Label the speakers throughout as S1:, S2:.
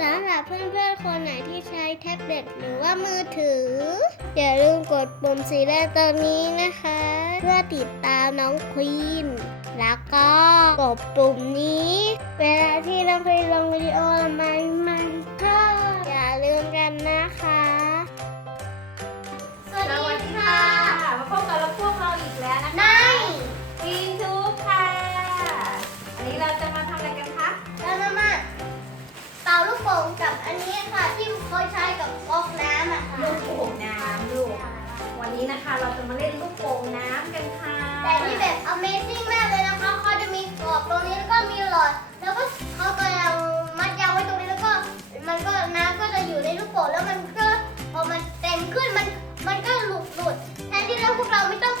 S1: สำหรับเพื่อนๆ คนไหนที่ใช้แท็บเล็ตหรือว่ามือถือ อย่าลืมกดปุ่มสีแดงตอนนี้นะคะ เพื่อติดตามน้องควีนแล้วก็กดปุ่มนี้ เวลาที่น้องควีนลงวิดีโอใหม่ คะ
S2: เราจะมา
S1: เล่น
S2: ลูกโป่งน้ำกันค่ะ
S1: แต่ที่แบบ Amazing มากเลยนะคะเขาจะมีกรอบตรงนี้แล้วก็มีหลอด แล้วก็เขาก็ยังมัดยางไว้ตรงนี้แล้วก็ มันก็น้ำก็จะอยู่ในลูกโป่งแล้วมันก็พอมันเต็มขึ้นมันมันก็หลุดหลุดแทนที่เราพวกเราไม่ต้อง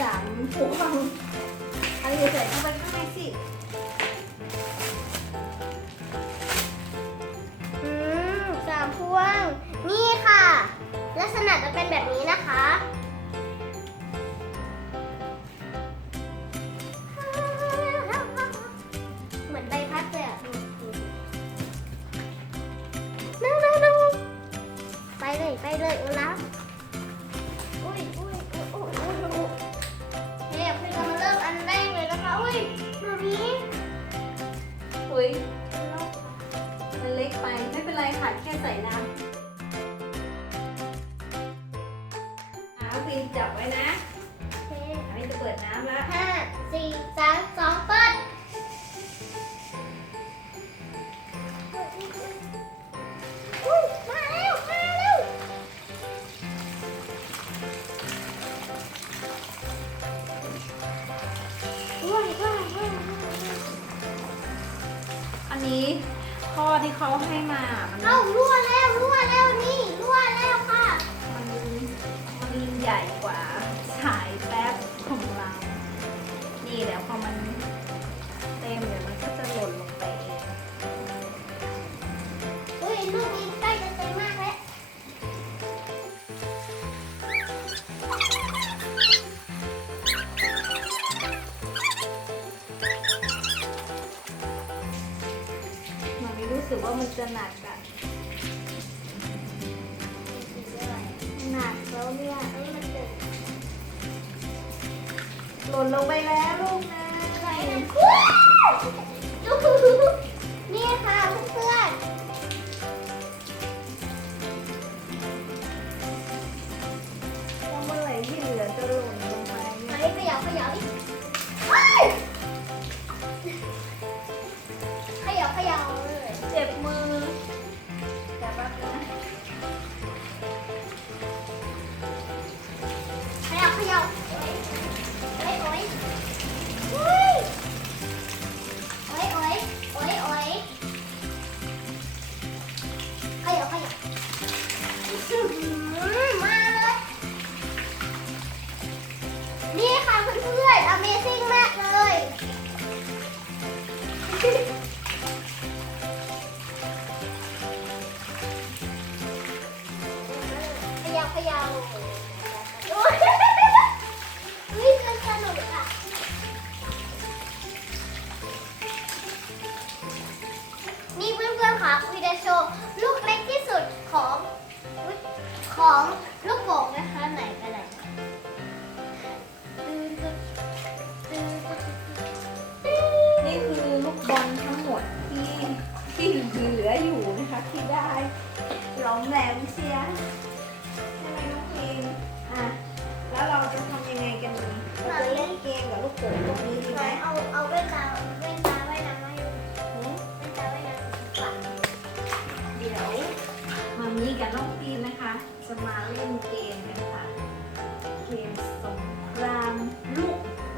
S1: สาม
S2: พวงเอาเดี๋ยวใส่เข้าไปข้างในสิ
S1: อืมสามพวง นี่ค่ะ ลักษณะจะเป็นแบบนี้นะคะเหมือนใบพัดเลยอะดูดูดูดูไปเลย ไปเลยโอลาอุ้ยอุ้ย
S2: ใส่น้ำน้ำฟินจับไว้นะ
S1: อั
S2: นนี้จะเปิดน้ำแล้ว
S1: ห้าสี่สามสองเปิดอั
S2: นนี้ ข้อที่เขาให้มามัน
S1: เอ้ารั่วแล้วรั่วแล้วนี่รั่วแล้วค่ะ
S2: มันมันใหญ่กว่า สึก
S1: ว่า
S2: มันจะหนักอะหนักแล้วเนี่ย
S1: ให้มันต็ม
S2: หล่นลงไปแล้วลูกนะ
S1: ไหนนะดูนี่ค่ะเพื่อน
S2: แล้วเมื่อไหร่ที่เหลือจะหล่น ยั
S1: บขยับโอ้ยนี่คือสนุกค่ะนี่เพื่อนๆค่ะคุยจะโชว์ลูกเล็กที่สุดของของลูกโป่งนะคะ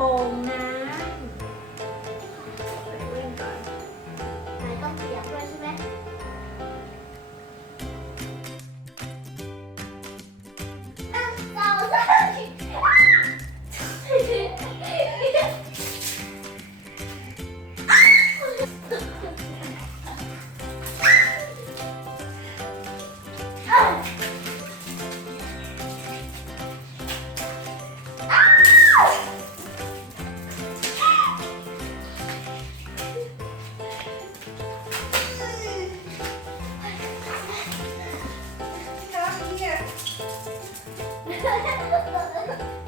S2: Oh no.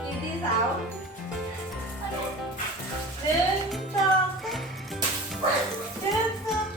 S2: กินที่เสา
S1: หนึ่ง
S2: สองหนึ่งสอง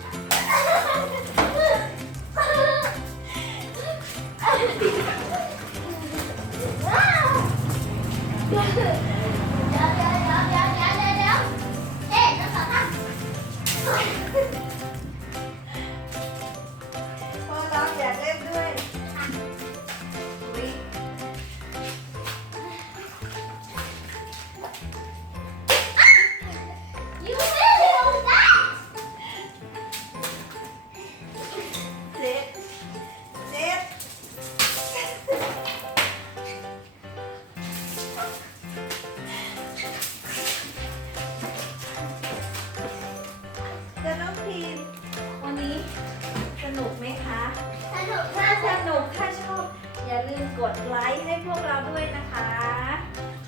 S2: พวกเราด้วยนะคะ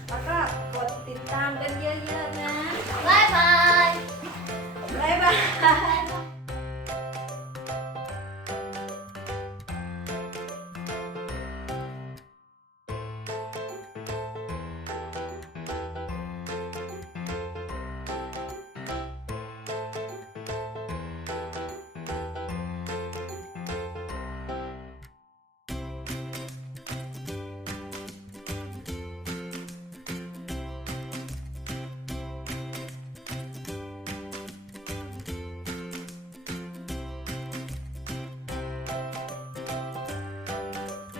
S2: แล้วก็กดติดตามกันเยอะๆนะ
S1: บายบาย
S2: บ๊ายบาย